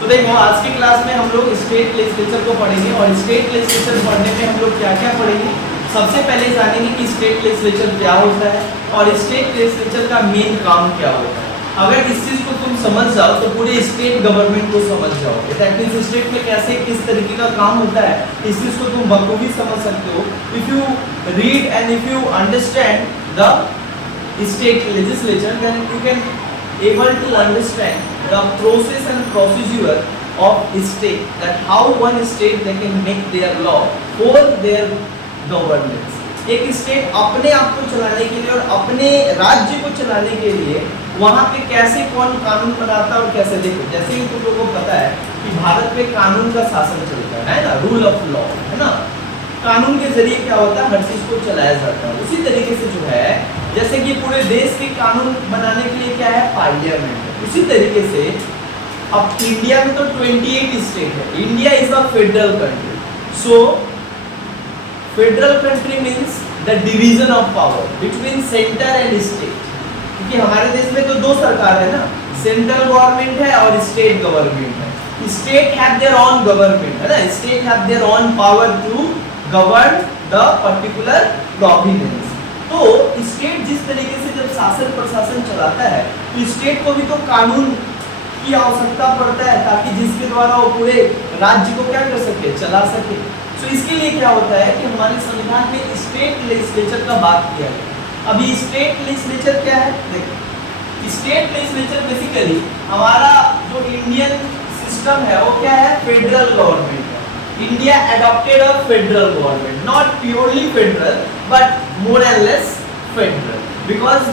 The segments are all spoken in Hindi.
तो देखो आज की क्लास में हम लोग स्टेट लेजिस्लेचर को पढ़ेंगे और स्टेट लेजिस्लेचर पढ़ने में हम लोग क्या क्या पढ़ेंगे। सबसे पहले जानेंगे कि स्टेट लेजिस्लेचर क्या होता है और स्टेट लेजिस्लेचर का मेन काम क्या होता है। अगर इस चीज को तुम समझ जाओ तो पूरे स्टेट गवर्नमेंट को समझ जाओगे। दैट मींस स्टेट में कैसे किस तरीके का काम होता है इस चीज को तुम बखूबी समझ सकते हो if you read and if you understand the state legislature, then you can able to understand the process and procedure of state, that how one state they can make their law for their governance। एक स्टेट अपने आप को चलाने के लिए और अपने राज्य को चलाने के लिए वहाँ पे कैसे कौन कानून बनाता है और कैसे। देखो जैसे ही तुम लोगों को पता है कि भारत में कानून का शासन चलता है ना, रूल ऑफ लॉ है ना, कानून के जरिए क्या होता है हर चीज को चलाया जाता है। उसी तरीके से जो है जैसे कि पूरे देश के कानून बनाने के लिए क्या है पार्लियामेंट है, उसी तरीके से अब इंडिया में तो 28 स्टेट है। India is a federal country, so federal country means the division of power between centre and state. क्योंकि हमारे देश में तो दो सरकार है ना, सेंट्रल गवर्नमेंट है और स्टेट गवर्नमेंट है। State have their own government है ना, state have their own power to govern the particular province. तो स्टेट जिस तरीके से जब शासन प्रशासन चलाता है तो स्टेट को भी तो कानून की आवश्यकता पड़ता है ताकि जिसके द्वारा वो पूरे राज्य को क्या कर सके, चला सके। तो इसके लिए क्या होता है कि हमारे संविधान में स्टेट लेजिस्लेचर का बात किया गया। अभी स्टेट लेजिस्लेचर क्या है, देखो स्टेट लेजिस्लेचर बेसिकली हमारा जो इंडियन सिस्टम है वो क्या है, फेडरल गवर्नमेंट है। India adopted a federal government, not purely federal, but more and less federal, because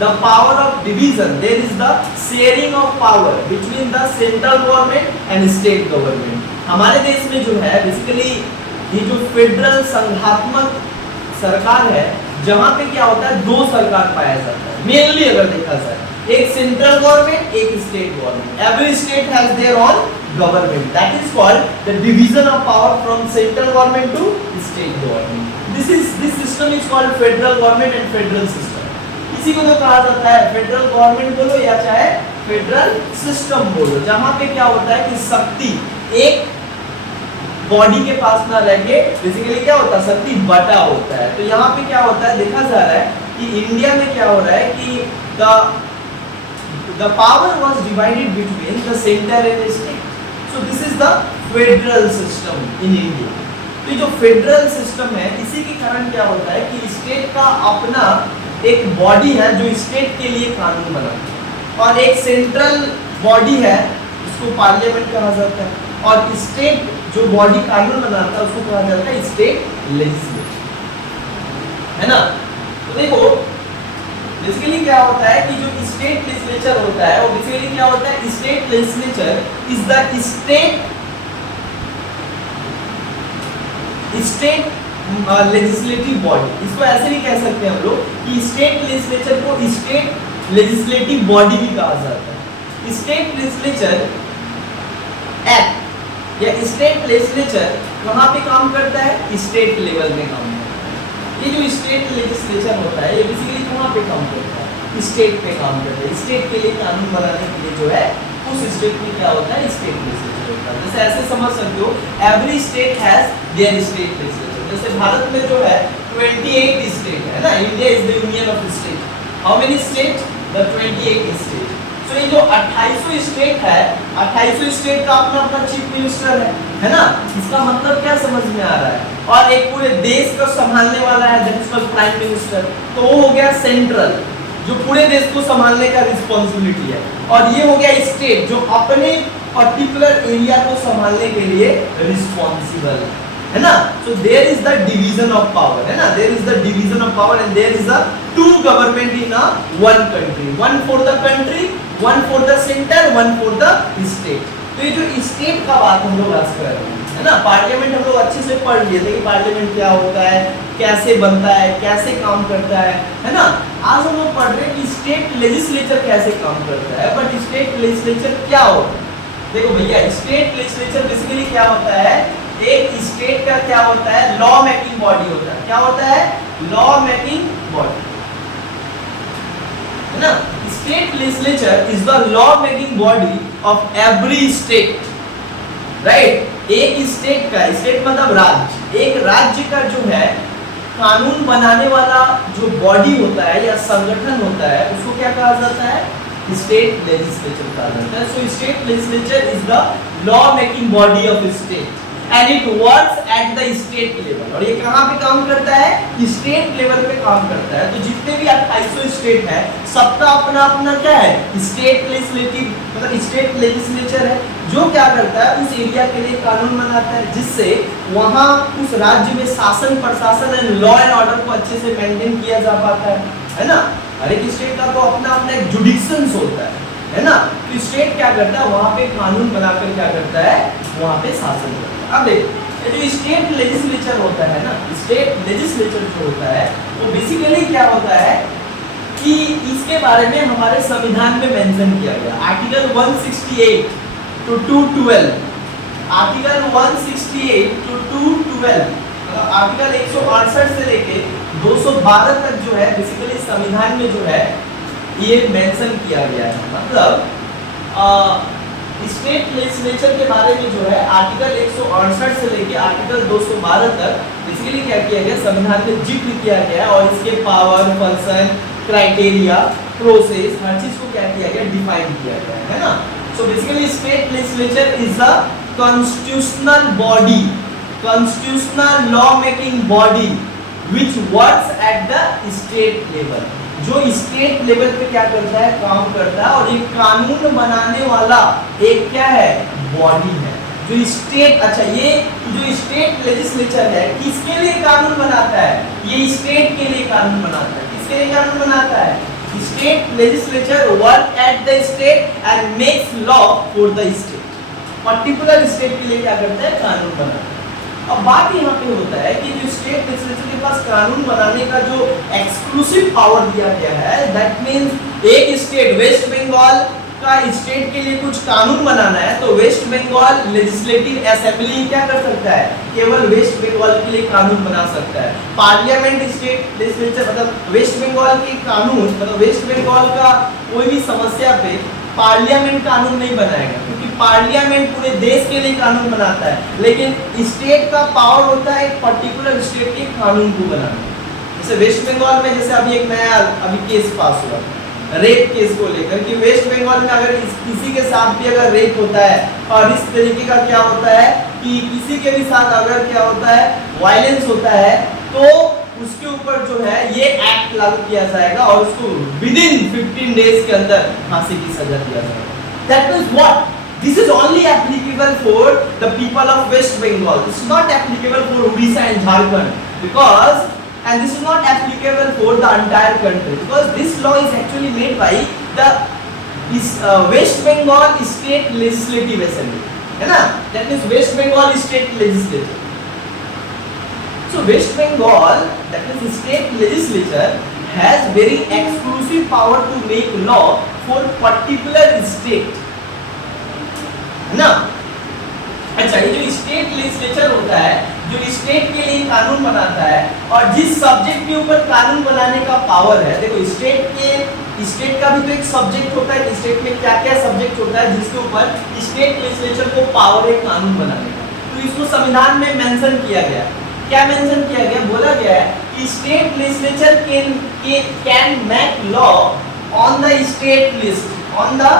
the power of division, there is the sharing of power between the central government and state government। हमारे देश में जो है बेसिकली ये जो फेडरल संघात्मक सरकार है जहाँ पे क्या होता है दो सरकार पाया जाता है मेनली अगर देखा जाए, एक सेंट्रल गवर्नमेंट एक state government. Every state has their own government, that is called the division of power from central government to state government। this system is called federal government and federal system। इसी को तो कहा जाता है फेडरल गवर्नमेंट बोलो या चाहे फेडरल सिस्टम बोलो, जहां पे क्या होता है कि शक्ति एक बॉडी के पास ना रह के बेसिकली क्या होता है शक्ति बटा होता है। तो यहाँ पे क्या होता है देखा जा रहा है कि इंडिया में क्या हो रहा है कि the power was divided between the center and the state। So this is the federal system in India। तो ये जो फेडरल सिस्टम है इसी के कारण क्या होता है कि स्टेट का अपना एक बॉडी है जो स्टेट के लिए कानून बनाता है और एक सेंट्रल बॉडी है जिसको पार्लियामेंट कहा जाता है और स्टेट जो बॉडी कानून बनाता है उसको कहा जाता है स्टेट लेजिस्लेचर, है ना। तो देखो बेसिकली क्या होता है कि जो स्टेट लेजिस्लेचर होता है वो बेसिकली क्या होता है, state legislature is the state legislative body. इसको ऐसे भी कह सकते हैं हम लोग कि स्टेट लेजिस्लेचर को स्टेट लेजिस्लेटिव बॉडी भी कहा जाता है। स्टेट लेजिस्लेचर एक्ट या स्टेट लेजिस्लेचर कहाँ पे काम करता है, स्टेट लेवल में काम करता है। ये जो स्टेट लेजिस्लेचर होता है ये बेसिकली कहाँ पे काम करता है, स्टेट पे काम करता है। स्टेट के लिए कानून बनाने के लिए जो है उस स्टेट में क्या होता है स्टेट लेजिस्लेचर होता है। जैसे ऐसे समझ सकते हो every state has there state legislature. जैसे भारत में जो है 28 स्टेट है ना, India is the union of state. How many state, the 28 state. तो ये जो 2800 स्टेट है 2800 स्टेट का अपना अपना चीफ मिनिस्टर है ना। इसका मतलब क्या समझ में आ रहा है, और एक पूरे देश को संभालने वाला है that is called prime minister. तो वो हो गया सेंट्रल जो पूरे देश को संभालने का रिस्पांसिबिलिटी है, और ये हो गया स्टेट जो अपने पर्टिकुलर एरिया को संभालने के लिए रिस्पांसिबल है ना। So there is the division of power है ना, there is the division of power and there is the two government in a one country, one for the country, one for the centre, one for the state. तो ये जो स्टेट का बात हम लोग आज कर रहे हैं है ना। पार्लियामेंट हम लोग अच्छे से पढ़ लिए थे कि पार्लियामेंट क्या होता है, कैसे बनता है, कैसे काम करता है ना। आज हम लोग पढ़ रहे हैं कि स्टेट लेजिस्लेचर कैसे काम करता है। बट स्टेट लेजिस्लेचर क्या होता है, देखो भैया स्टेट लेजिस्लेचर बेसिकली क्या होता है, एक स्टेट का क्या होता है लॉ मेकिंग बॉडी होता है। क्या होता है, लॉ मेकिंग बॉडी है ना। State legislature is the law making body of every state, right. एक स्टेट का, स्टेट मतलब राज्य, एक राज्य का जो है कानून बनाने वाला जो बॉडी होता है या संगठन होता है उसको क्या कहा जाता है? स्टेट लेजिस्लेचर कहा जाता है। So state legislature is the law making body of state and it works at the state level. और ये कहाँ पे काम करता है? स्टेट लेवल पे काम करता है। तो जितने भी 2800 स्टेट है सबका अपना अपना क्या है? स्टेट लेजिस्लेटिव मतलब स्टेट लेजिस्लेचर है, जो क्या करता है उस एरिया के लिए कानून बनाता है, जिससे वहाँ उस राज्य में शासन प्रशासन एंड लॉ एंड ऑर्डर को अच्छे से मेंटेन किया जा पाता है ना। हर एक स्टेट का तो अपना अपना एक जुडिक्शंस होता है ना। तो स्टेट क्या करता है? वहाँ पे कानून बनाकर क्या करता है? वहाँ पे शासन करता है। अब देखो ये जो स्टेट लेजिस्लेचर होता है ना, स्टेट लेजिस्लेचर जो होता है वो बेसिकली क्या होता है कि इसके बारे में हमारे संविधान में मेंशन किया गया article 168 to 212, article 168 to 212, article 168 से लेके 212 तक जो है बेसिकली संविधान में जो है ये मेंशन किया गया है। मतलब स्टेट लेजिस्लेचर के बारे में जो है आर्टिकल 168 से लेके आर्टिकल 212 तक बेसिकली क्या किया गया? संविधान में जिक्र किया गया और इसके पावर, फंक्शन, क्राइटेरिया, प्रोसेस, हर चीज को क्या किया गया? डिफाइन किया गया है ना। So basically state legislature is a constitutional body, constitutional law making body which works at the state level, जो स्टेट लेवल पे क्या करता है? काम करता है। और ये कानून बनाने वाला एक क्या है? बॉडी है जो स्टेट, अच्छा ये जो स्टेट लेजिस्लेचर है किसके लिए कानून बनाता है? ये स्टेट के लिए कानून बनाता है। किसके लिए कानून बनाता है? State legislature work at the state and makes law for the state, particular state के लिए क्या करता है? कानून बनाता है। अब बात यहाँ पे होता है कि जो स्टेट लेजिस्लेचर के पास कानून बनाने का जो एक्सक्लूसिव पावर दिया गया है, दैट मींस एक स्टेट वेस्ट बंगाल का स्टेट के लिए कुछ कानून बनाना है तो वेस्ट बंगाल लेजिस्लेटिव असेंबली क्या कर सकता है? केवल वेस्ट बंगाल के लिए कानून बना सकता है। पार्लियामेंट स्टेट लेजिस्लेचर मतलब वेस्ट बंगाल के कानून मतलब वेस्ट बंगाल का कोई भी समस्या पे पार्लियामेंट कानून नहीं बनाएगा, क्योंकि पार्लियामेंट पूरे देश के लिए कानून बनाता है, लेकिन स्टेट का पावर होता है एक पर्टिकुलर स्टेट के कानून को बनाना। जैसे वेस्ट बंगाल में जैसे अभी एक नया अभी केस पास हुआ रेप केस को लेकर कि वेस्ट बंगाल में अगर किसी के साथ भी अगर रेप होता है और इस तरीके का क्या होता है कि किसी के भी साथ अगर क्या होता है वायलेंस होता है तो उसके ऊपर जो है ये एक्ट लागू किया जाएगा और उसको विदिन 15 डेज के अंदर फांसी की सजा दिया जाएगा। That means what? This is only applicable for the people of West Bengal. It's not applicable for Odisha and Jharkhand because, and this is not applicable for the entire country because this law is actually made by the West Bengal State Legislative Assembly, है ना? That means West Bengal State Legislature. So West Bengal, that means state legislature, has very exclusive power to make law for particular state. ना अच्छा ये जो स्टेट लेजिस्लेचर होता है जो स्टेट के लिए कानून बनाता है और जिस सब्जेक्ट के ऊपर कानून बनाने का पावर है, देखो स्टेट का भी तो एक सब्जेक्ट होता है, स्टेट में क्या क्या सब्जेक्ट होता है जिसके ऊपर स्टेट लेजिस्लेचर को पावर है कानून बनाने का, तो इसको संविधान में मेंशन किया गया। क्या मेंशन किया गया? बोला गया है कि state legislature can make law on the state list, on the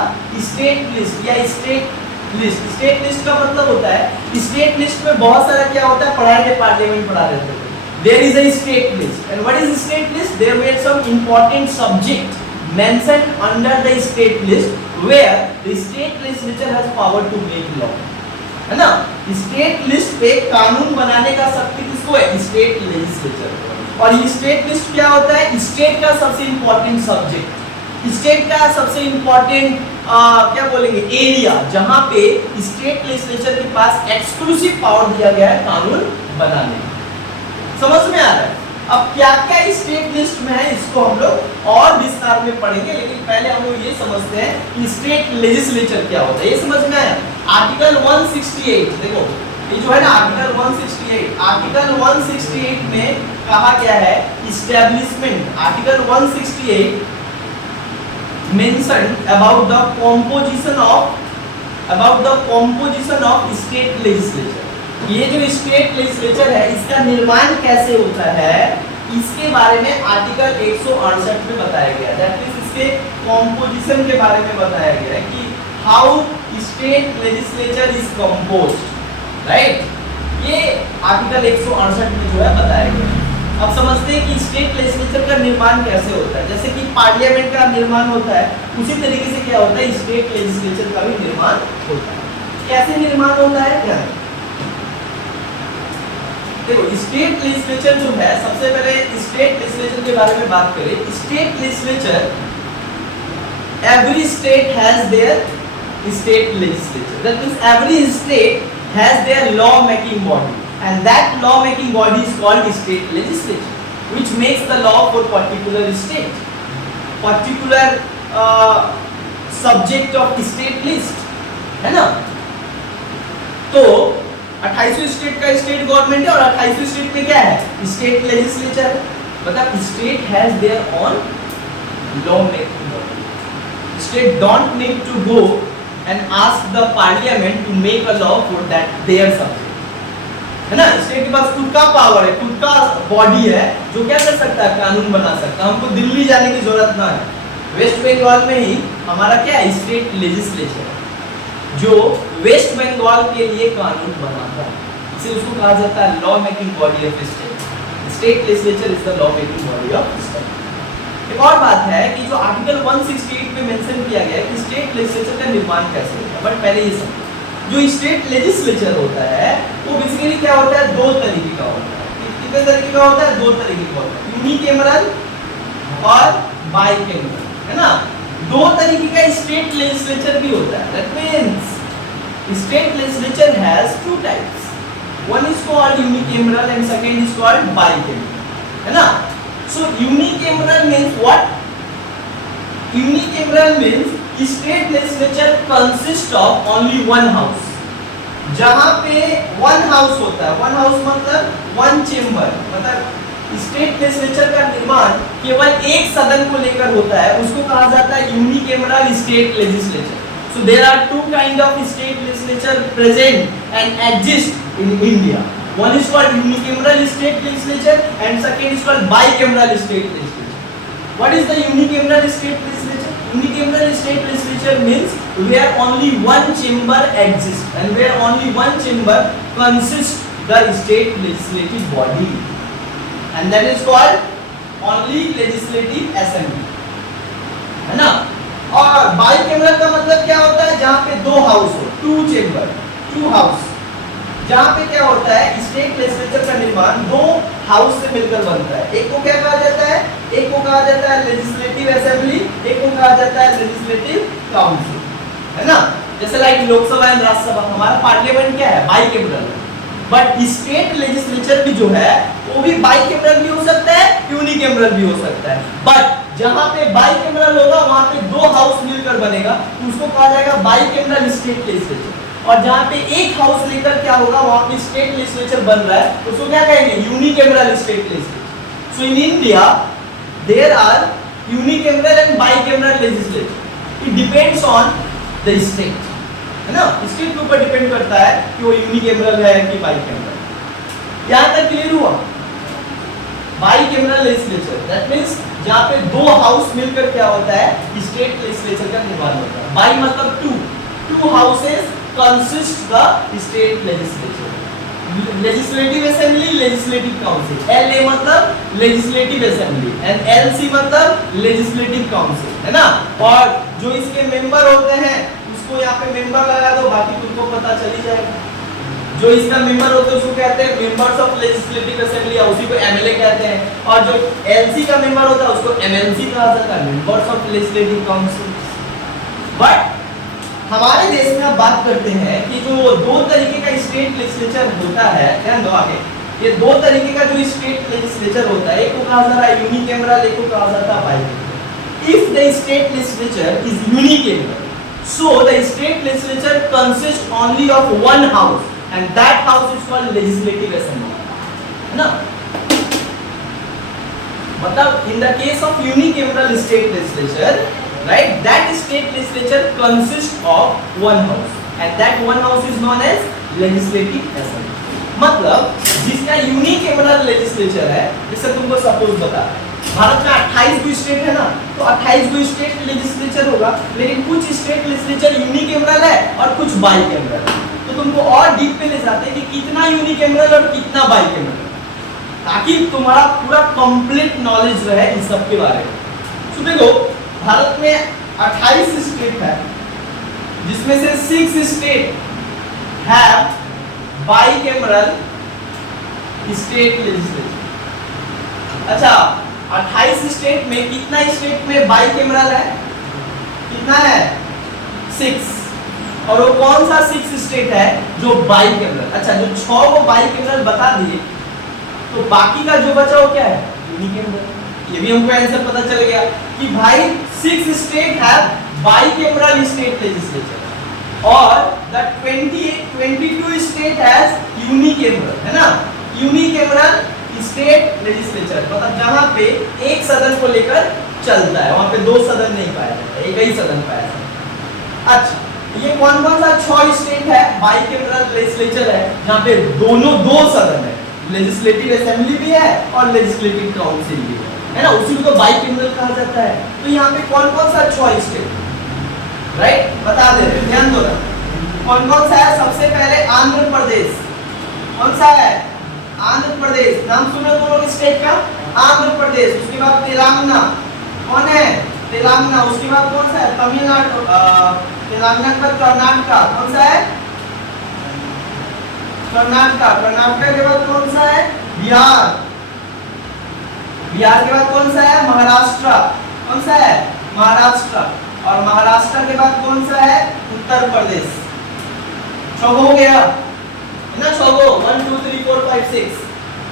state list या स्टेट लिस्ट। स्टेट लिस्ट का मतलब होता है स्टेट लिस्ट में बहुत सारा क्या होता है पढ़ा रहे पार्लियामेंट पढ़ा रहे थे, there is a state list and what is state list? There were some important subject mentioned under the state list where the state legislature has power to make law, है ना? स्टेट लिस्ट पे कानून बनाने का शक्ति किसको है? State legislature. और ये स्टेट लिस्ट क्या होता है? स्टेट का सबसे इंपॉर्टेंट सब्जेक्ट, स्टेट का सबसे इंपॉर्टेंट क्या बोलेंगे एरिया जहां पे स्टेट लेजिस्लेचर के पास एक्सक्लूसिव पावर दिया गया है कानून बनाने। समझ में आ रहा है? अब क्या क्या स्टेट लिस्ट में है इसको हम लोग और विस्तार में पढ़ेंगे, लेकिन पहले हम लोग ये समझते हैं कि स्टेट लेजिस्लेचर क्या होता है। ये समझ में आया? आर्टिकल 168 देखो ये जो है ना आर्टिकल 168, आर्टिकल 168 में कहा गया है establishment, article 168 mentioned about the composition of state legislature. ये जो स्टेट लेजिस्लेचर है इसका निर्माण कैसे होता है इसके बारे में आर्टिकल 168 में बताया गया है. दैट मींस इसके कॉम्पोजिशन के बारे में बताया गया है कि how state legislature is composed. Right, ये आर्टिकल 168 में जो है बताया गया है. अब समझते हैं कि स्टेट लेजिस्लेचर का निर्माण कैसे होता है. जैसे कि पार्लियामेंट का निर्माण होता है उसी तरीके से क्या होता है स्टेट लेजिस्लेचर का भी निर्माण होता है. कैसे निर्माण होता है क्या देखो, स्टेट लेजिस्लेचर जो है सबसे पहले स्टेट लेजिस्लेचर के बारे में बात करें. State legislature, every state has there state legislature. That means every state has there law making body and that law making body is called state legislature, which makes the law for particular state, particular subject of state list, है ना. तो 28वीं स्टेट का स्टेट गवर्नमेंट है और 28वीं स्टेट में क्या है स्टेट लेजिस्लेचर है. मतलब state has their own law making body. State don't need to go and ask the parliament to make a law for that their subject, है ना. स्टेट के पास खुद का पावर है, खुद का बॉडी है जो क्या कर सकता है कानून बना सकता है. हमको दिल्ली जाने की जरूरत ना है. वेस्ट बंगाल में ही हमारा क्या है स्टेट लेजिस्लेचर जो वेस्ट बंगाल के लिए कानून बनाता है. इसे उसको कहा जाता है law making body of state. State legislature is the law making body of state. एक और बात है कि जो आर्टिकल 168 में मेंशन किया गया है कि स्टेट लेजिस्लेचर का निर्माण कैसे होता है. बट पहले ये समझो जो स्टेट लेजिस्लेचर होता है वो बेसिकली क्या होता है दो तरीके का होता है. कितने तरीके का होता है दो तरीके का होता है, यूनिकैमरल और बाइकैमरल, है ना. दो तरीके का स्टेट लेजिस्लेचर भी होता है. That means state legislature has two types. One is called unicameral and second is called bicameral, है ना. So unicameral means what? Unicameral means state legislature consist of only one house. जहां पे वन हाउस होता है, वन हाउस मतलब वन चेंबर, मतलब स्टेट लेजिस्लेचर का निर्माण केवल एक सदन को लेकर होता है, उसको कहा जाता है unicameral state legislature. So there are two kind of state legislature present and exist in India. One is called unicameral state legislature and second is called bicameral state legislature. What is the unicameral state legislature? Unicameral state legislature means where only one chamber exists and where only one chamber consists the state legislative body, and that is called only legislative assembly, है ना. और bicameral का मतलब क्या होता है जहाँ पे दो हाउस हो, टू चेंबर, टू हाउस, जहाँ पे क्या होता है स्टेट लेजिस्लेचर का निर्माण दो हाउस से मिलकर बनता है. एक को क्या कहा जाता है? एक को कहा जाता है लेजिस्लेटिव असेंबली, एक को कहा जाता है लेजिस्लेटिव काउंसिल, है ना. जैसे लाइक लोकसभा एंड राज्यसभा, हमारा पार्लियामेंट क्या है बाइकैमरल. बट स्टेट लेजिस्लेचर भी जो है वो भी बाइकैमरल भी हो सकता है, यूनिकैमरल भी हो सकता है. बट जहाँ पे बाइकैमरल होगा वहाँ पे दो हाउस मिलकर बनेगा, उसको कहा जाएगा बाइकैमरल स्टेट लेजिस्लेचर. और जहाँ पे एक हाउस लेकर क्या होगा वहाँ पे स्टेट लेजिस्लेचर बन रहा है, उसको क्या कहेंगे unicameral state legislature. So in India there are unicameral and bicameral legislature. It depends on the state, है ना. स्टेट के ऊपर डिपेंड करता है कि वो यूनिकैमरल है कि बाइकैमरल. यहाँ तक क्लियर हुआ? बाइकैमरल लेजिस्लेचर दैट मींस जहाँ पे दो हाउस मिलकर क्या होता है स्टेट लेजिस्लेचर का निर्माण होता है. बाई मतलब two, two houses consist the state legislature. Legislative assembly, legislative council. LA मतलब legislative assembly and LC मतलब legislative council, है ना. और जो इसके मेंबर होते हैं उसको यहाँ पे मेंबर लगा दो, बाकी तुमको पता चल ही जाएगा. जो इसका मेंबर होते हैं उसको कहते हैं मेंबर्स ऑफ लेजिस्लेटिव असेंबली, या उसी को एमएलए कहते हैं. और जो एलसी का मेंबर होता है उसको एमएलसी कहा जाता है, members of legislative council. But हमारे देश में अब बात करते हैं कि जो दो तरीके का स्टेट लेजिस्लेचर होता है, ध्यान दो आगे, ये दो तरीके का जो स्टेट लेजिस्लेचर होता है, एक को कहा जाता है यूनिकैमरल, एक को कहा जाता है bicameral. If the state legislature is unicameral, so the state legislature consist only of one house and that house is called legislative assembly, है ना. मतलब in the case of unicameral state legislature right? That state legislature consists of one house and that one house is known as legislative assembly. मतलब जिसका यूनिकैमरल लेजिस्लेचर है, जैसे तुमको सपोज बता भारत में 28 गो स्टेट है ना, तो 28 गो स्टेट लेजिस्लेचर होगा, लेकिन कुछ स्टेट लेजिस्लेचर यूनिकैमरल है और कुछ बाइकैमरल है। तो तुमको और डीप पे ले जाते हैं कि कितना यूनिकैमरल और कितना बाइकैमरल, ताकि तुम्हारा पूरा कंप्लीट नॉलेज रहे इन सब के बारे में। तो देखो भारत में 28 स्टेट है, जिसमें से 6 state have bicameral state legislature. अच्छा, 28 स्टेट में कितना स्टेट में बाइकैमरल है? कितना है? 6। और वो कौन सा 6 स्टेट है जो बाइकैमरल? अच्छा, जो 6 को बाइकैमरल बता दिए, तो बाकी का जो बचा वो क्या है? यूनिकैमरल। ये भी हमको आंसर पता चल गया कि भाई 6 state have bicameral state legislature और द 22 स्टेट हैज यूनिकैमरल, है ना? यूनिकैमरल स्टेट लेजिस्लेचर मतलब जहां पे एक सदन को लेकर चलता है, वहां पे 2 सदन नहीं पाया जाता, एक ही सदन पाया जाता है। अच्छा, ये कौन-कौन सा 6 स्टेट है बाइकैमरल लेजिस्लेचर है, जहां पे दोनों 2 सदन है, लेजिस्लेटिव असेंबली भी है और लेजिस्लेटिव काउंसिल भी है ना? उसी को तो बाइकैमरल कहा जाता है। तो यहाँ पे कौन-कौन सा 6 स्टेट, राइट, बता दे रहे, ध्यान दो ना। कौन-कौन सा है? सबसे पहले आंध्र प्रदेश। कौन सा है? आंध्र प्रदेश। नाम सुने तुम लोग स्टेट का? आंध्र प्रदेश। उसके बाद तेलंगाना। कौन है? तेलंगाना। उसके बाद कौन सा है? तमिलनाडु। तेलंगाना के बाद कर्नाटका। कौन सा है? कर्नाटका। कर्नाटका के बाद कौन सा है? बिहार। बिहार के बाद कौन सा है? महाराष्ट्र। कौन सा है? महाराष्ट्र। और महाराष्ट्र के बाद कौन सा है? उत्तर प्रदेश। 6 हो गया ना? 6 1 2 3 4 5 6।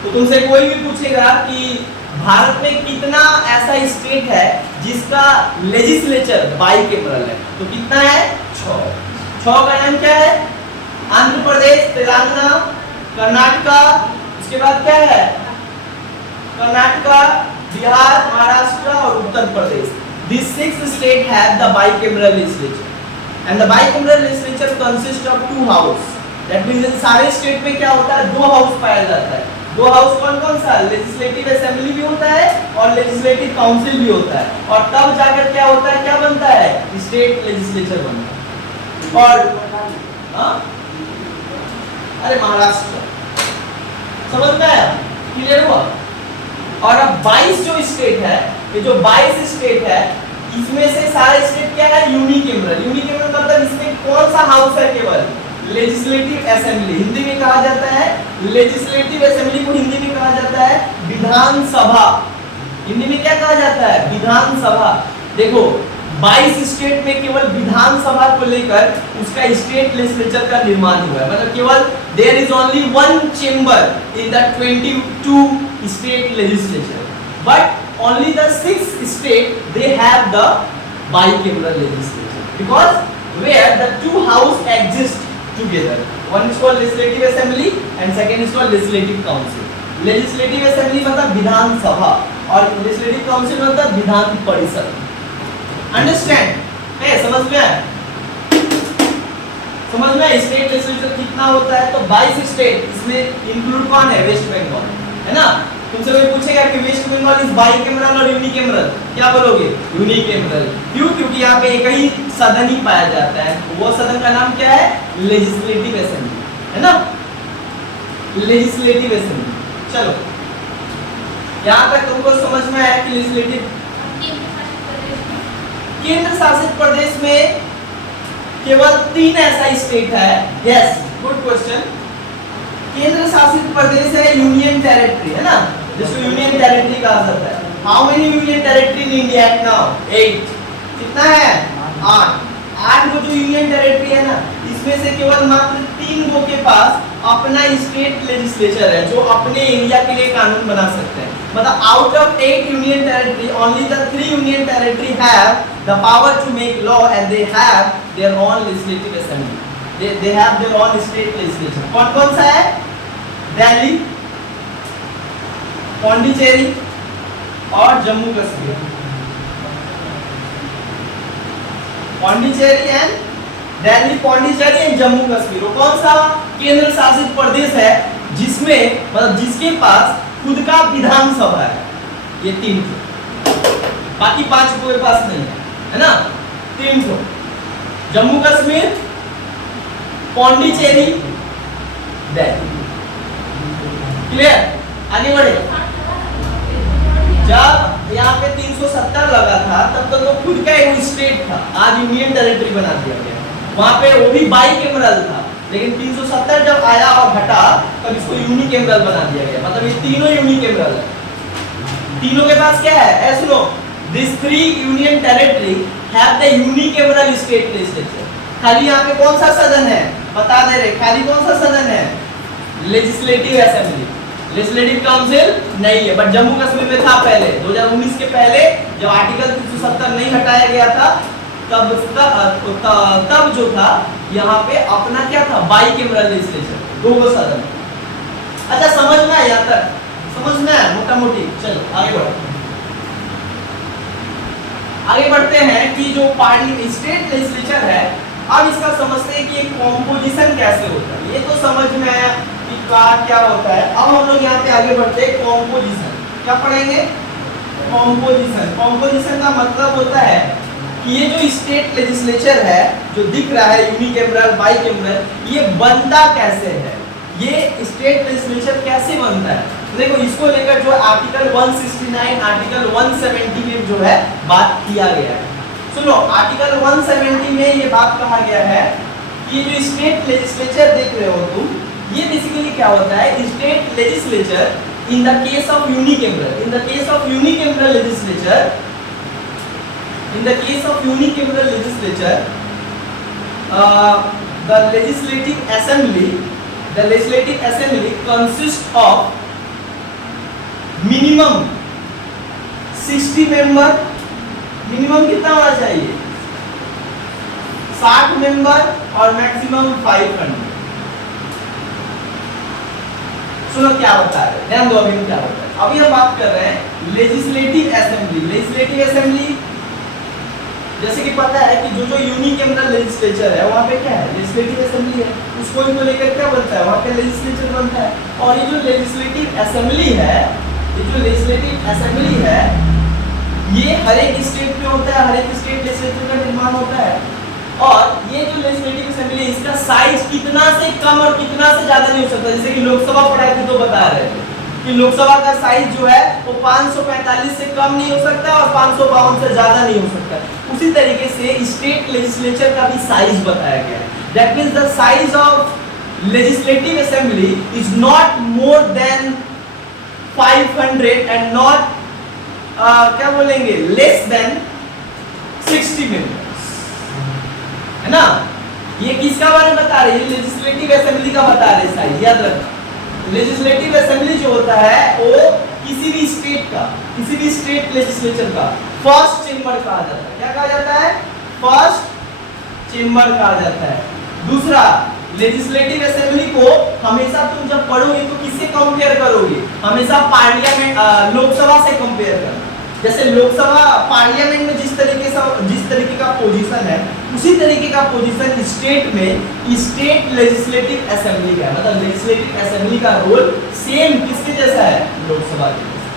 तो तुमसे कोई भी पूछेगा कि भारत में कितना ऐसा स्टेट है जिसका लेजिस्लेचर बाइकैमरल है, तो कितना है? 6। 6 का नाम क्या है? आंध्र प्रदेश, तेलंगाना, कर्नाटका, उसके बाद क्या है? कर्नाटका, बिहार, महाराष्ट्र और Uttar Pradesh. These 6 states have the bicameral legislature, and the bicameral legislature consists of 2 houses. That means इन सारे स्टेट में क्या होता है? 2 हाउस पाया जाता है। 2 हाउस कौन-कौन सा? लेजिस्लेटिव असेंबली भी होता है और लेजिस्लेटिव काउंसिल भी होता है, और तब जाकर क्या होता है? क्या बनता है? स्टेट लेजिस्लेचर बनता है। और अरे महाराष्ट्र, समझ में आया? क्लियर हुआ? और अब 22 जो स्टेट है, ये जो 22 स्टेट है, इसमें से सारे स्टेट क्या है? यूनिकैमरल। यूनिकैमरल मतलब इसमें कौन सा हाउस है? केवल लेजिस्लेटिव असेंबली। हिंदी में कहा जाता है, लेजिस्लेटिव असेंबली को हिंदी में कहा जाता है विधानसभा। हिंदी में क्या कहा जाता है? विधानसभा। देखो 22 स्टेट में केवल विधानसभा को लेकर उसका स्टेट लेजिस्लेचर का निर्माण हुआ है, मतलब केवल there is only 1 chamber in the 22 state legislature, but only the 6 state they have the bicameral legislature, because where the 2 house exist together. One is called legislative assembly and second is called legislative council. Legislative assembly मतलब विधान सभा और legislative council मतलब विधान परिषद। Understand? है, समझ में आया? समझ में? स्टेट लेजिस्लेचर कितना होता है? तो 22 स्टेट, इसमें इंक्लूड कौन है? वेस्ट बंगाल, है ना? तुमसे कोई पूछेगा कि वेस्ट बंगाल इज बाइकैमरल और यूनिकैमरल, क्या बोलोगे? यूनिकैमरल। क्यों? क्योंकि यहाँ पे एक ही सदन ही पाया जाता है, वो सदन का नाम क्या है? लेजिस्लेटिव असेंबली, है ना? Legislative assembly. चलो, यहाँ तक तुमको समझ में आया कि लेजिस्लेटिव। केंद्र शासित प्रदेश में केवल 3 ऐसा स्टेट है। Yes, good question. केंद्र शासित प्रदेश है यूनियन टेरिटरी, है ना, जिसको यूनियन टेरिटरी कहा जाता है। How many union territory in India now? 8। कितना है? 8 गो जो यूनियन टेरिटरी है ना, इसमें से केवल मात्र 3 गो के पास अपना स्टेट लेजिस्लेचर है, जो अपने एरिया के लिए कानून बना सकते हैं। मतलब out of 8 union territory only the 3 union territory have the power to make law and they have their own legislative assembly. they have their own state legislation. कौन-कौन सा है? दिल्ली, पौंडीचेरी और जम्मू कश्मीर। Pondicherry and Delhi, Pondicherry and Jammu Kashmir. कौन सा केंद्र शासित प्रदेश है जिसमें मतलब जिसके पास खुद का विधानसभा है? ये 3 ठो, बाकी 5 को के पास नहीं है ना? 3 ठो, जम्मू कश्मीर, पौंडीचेरी, दिल्ली। क्लियर? आगे बढ़े। जब यहाँ पे 370 लगा था तब तक तो खुद का एक स्टेट था, आज यूनियन टेरिटरी बना दिया गया। वहां पे वो भी बाइकैमरल था, लेकिन 370 जब आया और हटा तब इसको यूनिकैमरल बना दिया गया। मतलब ये तीनों यूनिकैमरल है। तीनों के पास क्या है? ऐसे know this 3 union territory have the unicameral state legislature. खाली यहाँ पे कौन सा सदन है बता दे रहे, खाली कौन सा सदन है? Legislative assembly. लेजिस्लेटिव काउंसिल नहीं है, बट जम्मू कश्मीर में था पहले। 2019 के पहले जब आर्टिकल 370 नहीं हटाया गया था तब जो था यहाँ पे अपना क्या था? बाइकैमरल लेजिस्लेचर, 2 सदन। अच्छा समझ में आया? यहाँ तक समझ में आया मोटा मोटी? चलो आगे बढ़ो। आगे बढ़ते हैं कि जो पार्लियामेंट स्टेट लेजिस्लेचर है, अब इसका समझते हैं कि ये कॉम्पोजिशन कैसे होता है। ये तो समझ में आया कि क्या होता है। अब हम लोग यहाँ पे आगे बढ़ते हैं कॉम्पोजिशन। क्या पढ़ेंगे? कॉम्पोजिशन। कॉम्पोजिशन का मतलब होता है कि ये जो स्टेट लेजिस्लेचर है जो दिख रहा है यूनिकैमरल, बाइकैमरल, ये बनता कैसे है? ये स्टेट लेजिस्लेचर कैसे बनता है? देखो इसको लेकर जो आर्टिकल 169, आर्टिकल 170 में जो है बात किया गया है। सुनो, आर्टिकल 170 में ये बात कहा गया है कि जो स्टेट लेजिस्लेचर देख रहे हो तुम, ये बेसिकली क्या होता है? State legislature in the case of unicameral, in the case of unicameral legislature, in the case of unicameral legislature, the legislative assembly consists of minimum 60 member। Minimum कितना होना चाहिए? 60 मेंबर और मैक्सिमम 500। सुनो क्या बता रहे हैं, ध्यान दो अभी क्या होता है। अभी हम बात कर रहे हैं लेजिस्लेटिव असेंबली। लेजिस्लेटिव असेंबली जैसे कि पता है कि जो यूनिकैमरल लेजिस्लेचर है वहाँ पे क्या है? लेजिस्लेटिव असेंबली है। उसको ही तो लेकर क्या बनता है? वहाँ पे लेजिस्लेचर बनता है। और ये जो लेजिस्लेटिव असेंबली है, ये जो लेजिस्लेटिव असेंबली है, ये हर एक स्टेट में होता है, हर एक स्टेट लेजिस्लेचर का निर्माण होता है। और ये जो लेजिस्लेटिव असेंबली है, इसका साइज कितना से कम और कितना से ज्यादा नहीं हो सकता। जैसे कि लोकसभा पढ़ाई थी तो बता रहे थे कि लोकसभा का साइज जो है वो 545 से कम नहीं हो सकता और 552 से ज्यादा नहीं हो सकता। उसी तरीके से स्टेट लेजिस्लेचर का भी साइज बताया गया है। That means the size of legislative assembly is not more than 500 and not क्या बोलेंगे, लेस देन 60 मेंबर्स, है ना? ये किसका बारे में बता रहे हैं? लेजिस्लेटिव असेंबली का बता रहे हैं साइज, याद रखना। लेजिस्लेटिव असेंबली जो होता है वो किसी भी स्टेट का, किसी भी स्टेट लेजिस्लेचर का फर्स्ट चेंबर कहा जाता है। क्या कहा जाता है? फर्स्ट चेंबर कहा जाता है। दूसरा, लेजिस्लेटिव असेंबली को हमेशा तुम जब पढ़ोगे तो किससे कंपेयर करोगे? हमेशा पार्लियामेंट, लोकसभा से कंपेयर करना। जैसे लोकसभा पार्लियामेंट में जिस तरीके का पोजीशन है, उसी तरीके का पोजीशन स्टेट में स्टेट लेजिस्लेटिव असेंबली का है। मतलब लेजिस्लेटिव असेंबली का रोल सेम किसके जैसा है? लोकसभा के जैसा।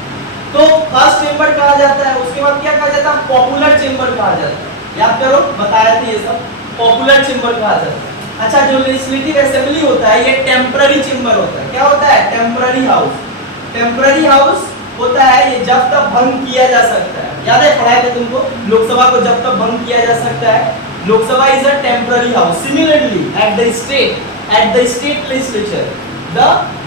तो फर्स्ट चेंबर कहा जाता है। उसके बाद क्या कहा जाता है? पॉपुलर चेंबर कहा जाता है। याद करो, बताया था ये सब। पॉपुलर चेंबर कहा जाता है। अच्छा, जो लेजिस्लेटिव असेंबली होता है ये टेम्पररी चेंबर होता है। क्या होता है? Temporary house. टेम्पररी हाउस होता है ये जब तक भंग किया जा सकता है। याद है, पढ़ाया था तुमको, लोकसभा को जब तक भंग किया जा सकता है। Lok Sabha is a temporary house. Similarly at the state legislature the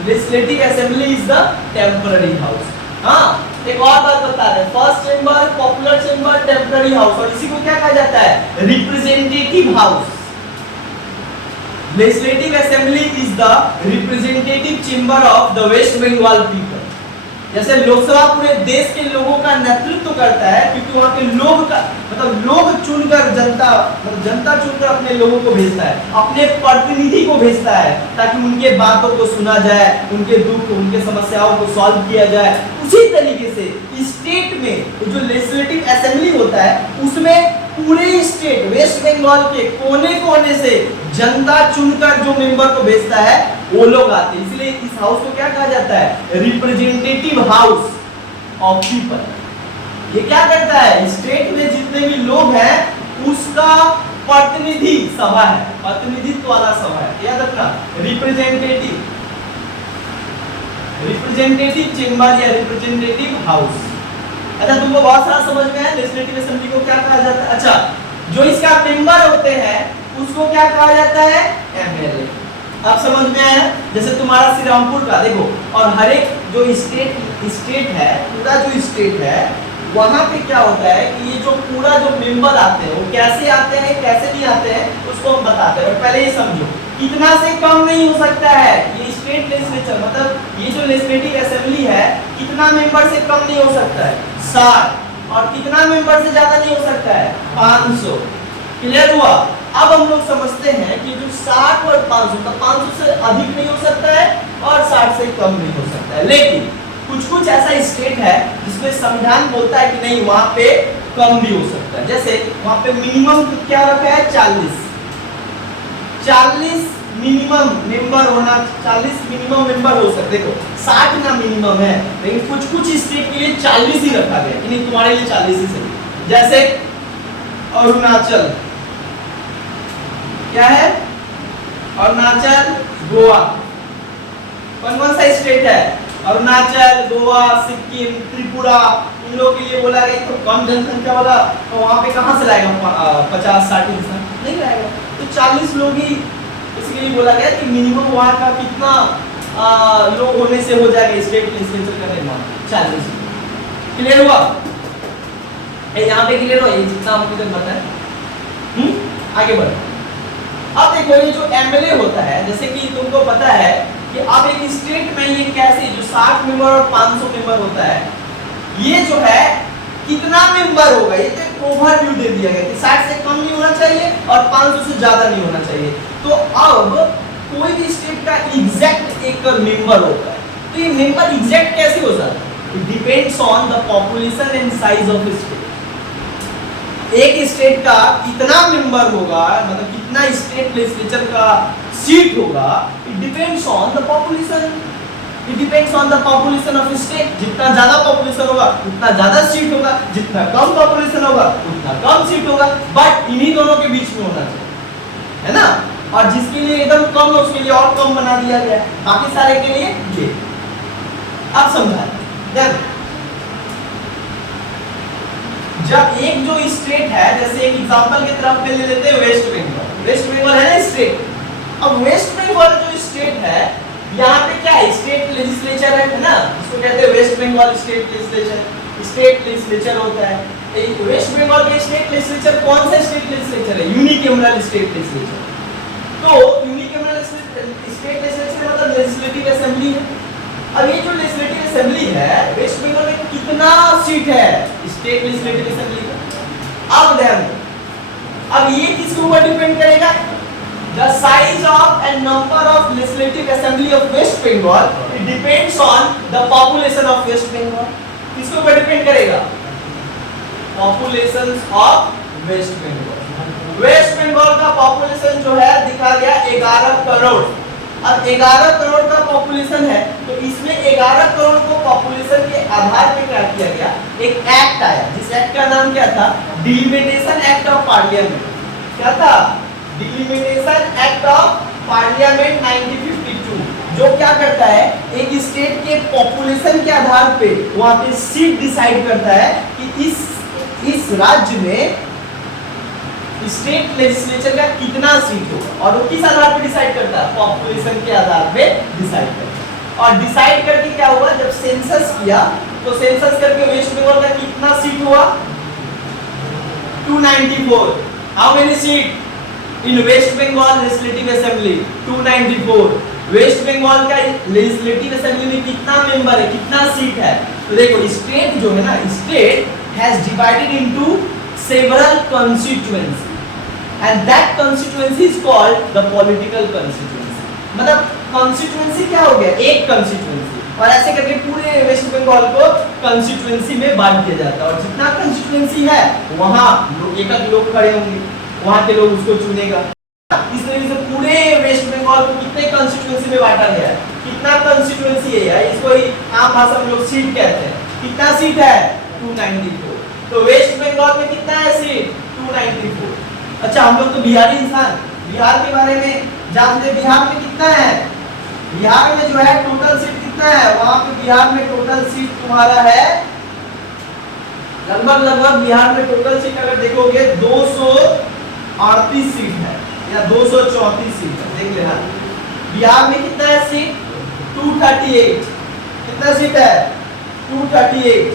legislative assembly is the temporary house. हाँ, एक और बात बता रहे हैं, first chamber, popular chamber, temporary house. और इसी को क्या कहा जाता है? Representative house. Legislative assembly is the representative chamber of the West Bengal people. जैसे लोकसभा पूरे देश के लोगों का नेतृत्व करता है, क्योंकि वहाँ के लोग का मतलब लोग चुनकर जनता चुनकर अपने लोगों को भेजता है, अपने प्रतिनिधि को भेजता है, ताकि उनके बातों को सुना जाए, उनके दुख, उनके समस्याओं को सॉल्व किया जाए। उसी तरीके से स्टेट में जो लेजिस्लेटिव असेंबली होता है उसमें पूरे स्टेट वेस्ट बंगाल के कोने कोने से जनता चुनकर जो मेंबर को भेजता है वो लोग आते हैं। इसलिए इस हाउस को क्या कहा जाता है? Representative house of people. ये क्या करता है? स्टेट में जितने भी लोग हैं उसका प्रतिनिधि सभा है, प्रतिनिधित्व वाला सभा है, याद रखना। रिप्रेजेंटेटिव चेंबर या रिप्रेजेंटेटिव हाउस। अच्छा, तुमको बहुत सारा समझ में है लेजिस्लेटिव असेंबली को क्या कहा जाता है? अच्छा, जो इसका मेंबर होते हैं उसको क्या कहा जाता है? एमएलए। अब समझ में आया? जैसे तुम्हारा श्री रामपुर का देखो, और हर एक जो स्टेट है, पूरा जो स्टेट है वहां पे क्या होता है कि ये जो पूरा जो मेंबर आते हैं वो कैसे आते हैं, कैसे नहीं आते हैं उसको हम बताते हैं। पहले ये समझो, कितना से कम नहीं हो सकता है ये स्टेट लेजिस्लेचर, मतलब ये जो लेजिस्लेटिव असेंबली है कितना मेंबर से कम नहीं हो सकता है? 60। और कितना मेंबर से ज्यादा नहीं हो सकता है? 500। क्लियर हुआ? अब हम लोग समझते हैं कि जो 60 और 500, तो 500 से अधिक नहीं हो सकता है और 60 से कम नहीं हो सकता है। लेकिन कुछ ऐसा स्टेट है जिसमें संविधान बोलता है कि नहीं वहां पे कम भी हो सकता है। जैसे वहां पे मिनिमम क्या रखा है? 40 मिनिमम मेंबर होना, 40 मिनिमम मेंबर हो सकते। देखो 60 ना मिनिमम है, लेकिन कुछ स्टेट के लिए 40 ही रखा गया कि नहीं तुम्हारे लिए 40 ही सही। जैसे अरुणाचल, क्या है? अरुणाचल, गोवा। कौन कौन सा स्टेट है? अरुणाचल, गोवा, सिक्किम, त्रिपुरा। इन लोगों के लिए बोला गया तो कम जनसंख्या वाला, तो वहां पे कहां से लाएगा 50-60 इंसान? नहीं लाएगा। तो 40 लोग ही इसके लिए बोला गया कि मिनिमम वहां का कितना लोग होने से हो जाएगा स्टेट लेजिस्लेचर का निर्माण? 40। क्लियर हुआ? यहाँ पे क्लियर हुआ? ये जितना हमको इधर पता है। आगे बढ़ो। अब देखो ये जो एमएलए होता है, जैसे कि तुमको पता है कि अब एक स्टेट में ये कैसे जो 60 मेंबर और 500 मेंबर होता है, ये जो है कितना मेंबर होगा ये तो एक ओवरव्यू दे दिया गया कि 60 से कम नहीं होना चाहिए और 500 से ज्यादा नहीं होना चाहिए। तो अब कोई भी स्टेट का एग्जैक्ट एक मेंबर होता है, तो ये मेंबर एग्जैक्ट कैसे हो सकता है? It depends on the population and size of state. एक स्टेट का कितना मेंबर होगा, मतलब कितना स्टेट लेजिस्लेचर का सीट होगा, it depends on the population. It depends on the population of state. जितना ज्यादा पॉपुलेशन होगा उतना ज्यादा सीट होगा, जितना कम पॉपुलेशन होगा उतना कम सीट होगा। बट इन्हीं दोनों के बीच में होना चाहिए, है ना? और जिसके लिए एकदम कम है उसके लिए और कम बना दिया गया, बाकी सारे के लिए ये। अब समझा देखो, जब एक जो स्टेट है, जैसे एक एग्जांपल की तरफ ले लेते हैं वेस्ट बंगाल। वेस्ट बंगाल है ना स्टेट। अब वेस्ट बंगाल जो स्टेट है यहाँ पे क्या है? स्टेट लेजिस्लेचर है ना, इसको कहते हैं West Bengal state legislature. State legislature होता है। वेस्ट बंगाल के स्टेट लेजिस्लेचर कौन सा स्टेट लेजिस्लेचर है? Unicameral state legislature. तो यूनिकैमरल स्टेट लेजिस्लेचर मतलब लेजिस्लेटिव असेंबली है। अब ये जो लेजिस्लेटिव असेंबली है वेस्ट बंगाल में कितना सीट है स्टेट लेजिस्लेटिव असेंबली का? अब ध्यान दो, अब ये किसके ऊपर डिपेंड करेगा? The size of and number of legislative assembly of West Bengal it depends on the population of West Bengal. किसके ऊपर डिपेंड करेगा? Populations of West Bengal. West Bengal का पॉपुलेशन जो है दिखा गया 11 करोड़। अब 11 करोड़ का पॉपुलेशन है तो इसमें 11 करोड़ को पॉपुलेशन के आधार पे क्या किया गया? एक एक्ट आया, जिस एक्ट का नाम क्या था? Delimitation act of parliament. क्या था? डिलिमिटेशन एक्ट ऑफ पार्लियामेंट 1952, जो क्या करता है एक स्टेट के पॉपुलेशन के आधार पे वहां पे सीट डिसाइड करता है कि इस राज्य में स्टेट लेजिस्लेचर का कितना सीट होगा, और वो किस आधार पे डिसाइड करता है? पॉपुलेशन के आधार पे डिसाइड करता है। और डिसाइड करके क्या हुआ? जब सेंसस किया तो सेंसस करके वेस्ट बंगाल का कितना सीट हुआ? 294। How many seat in West Bengal legislative assembly? 294। West Bengal का लेजिस्लेटिव असेंबली में कितना मेंबर है, कितना सीट है? तो देखो स्टेट जो है ना, state has divided into several constituency and that constituency is called the political constituency। मतलब constituency क्या हो गया? एक constituency। और ऐसे करके पूरे वेस्ट बंगाल को कंस्टिट्यूएंसी में बांट दिया जाता है और जितना कंस्टिट्यूएंसी है वहां एक एक लोग खड़े होंगे, वहां के लोग उसको चुनेगा। इस तरीके से पूरे वेस्ट बंगाल को कितने कंस्टिट्यूएंसी में बांटा गया है, कितना कंस्टिट्यूएंसी है यार, इसको ही आम भाषा में लोग सीट कहते हैं। कितना सीट है 294। तो वेस्ट बंगाल में कितना है सीट 294। अच्छा हम लोग तो बिहारी इंसान, बिहार के बारे में जानते हैं, बिहार में कितना है, बिहार में जो है टोटल सीट कितना है, वहां पे बिहार में टोटल सीट तुम्हारा है लगभग बिहार में टोटल सीट अगर देखोगे 238 सीट है या 234 सीट है, देख लेना। बिहार में कितना है सीट 238, कितना सीट है 238।